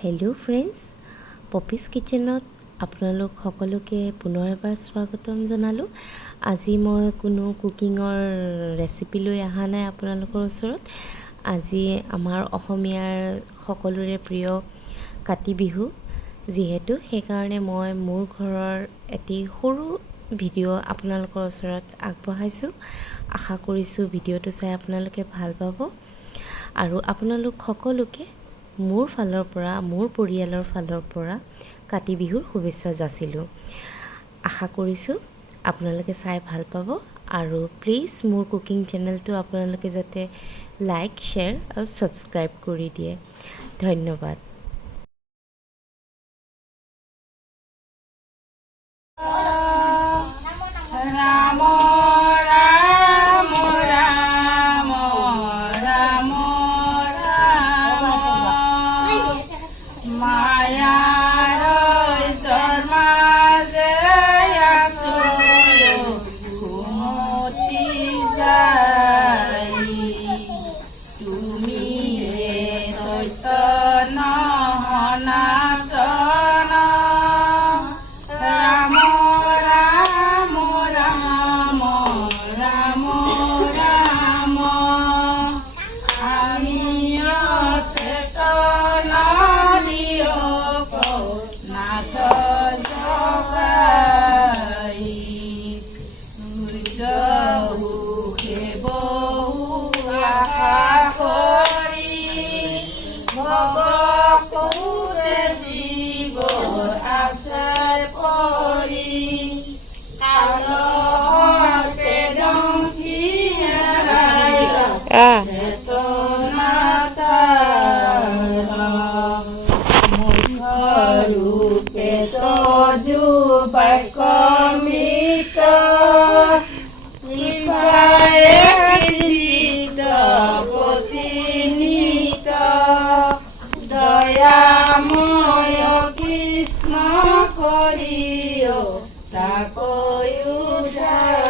Hello' friends, পপিজ কিটচেনত আপোনালোক সকলোকে পুনৰ এবাৰ স্বাগতম জনালোঁ। আজি মই কোনো কুকিঙৰ ৰেচিপি লৈ অহা নাই আপোনালোকৰ ওচৰত। আজি আমাৰ অসমীয়াৰ সকলোৰে প্ৰিয় কাতি বিহু যিহেতু, সেইকাৰণে মই মোৰ ঘৰৰ এটি সৰু ভিডিঅ' আপোনালোকৰ ওচৰত আগবঢ়াইছোঁ। আশা কৰিছোঁ ভিডিঅ'টো চাই আপোনালোকে ভাল পাব আৰু আপোনালোক সকলোকে মোৰ ফালৰ পৰা, মোৰ পৰিয়ালৰ ফালৰ পৰা কাতি বিহুৰ শুভেচ্ছা যাচিলোঁ। আশা কৰিছোঁ আপোনালোকে চাই ভাল পাব আৰু প্লিজ মোৰ কুকিং চেনেলটো আপোনালোকে যাতে লাইক, শ্বেয়াৰ আৰু ছাবস্ক্ৰাইব কৰি দিয়ে। ধন্যবাদ। ৰাম ৰাম ৰাম ৰাম ৰাম মায়াৰ মাজে আছো ঘুমতি যাই, তুমি চৈতন্য সনাতন ৰাম ৰাম ৰাম ৰাম ৰাম আমি চেতনা দিয়ক নাথ জগাই, সুখে বহু আশা কৰি ভৱ কৌৰে জীৱ আছে পৰি, কালৰ পেদংকি হেৰাইলা চেতনা মুখ ৰূপে তজু বাক্যমৃত, ইপায়ে কৃত প্ৰতিনিত, দয়াময় কৃষ্ণ কৰিয় তাকৈ উদ্ধাৰ।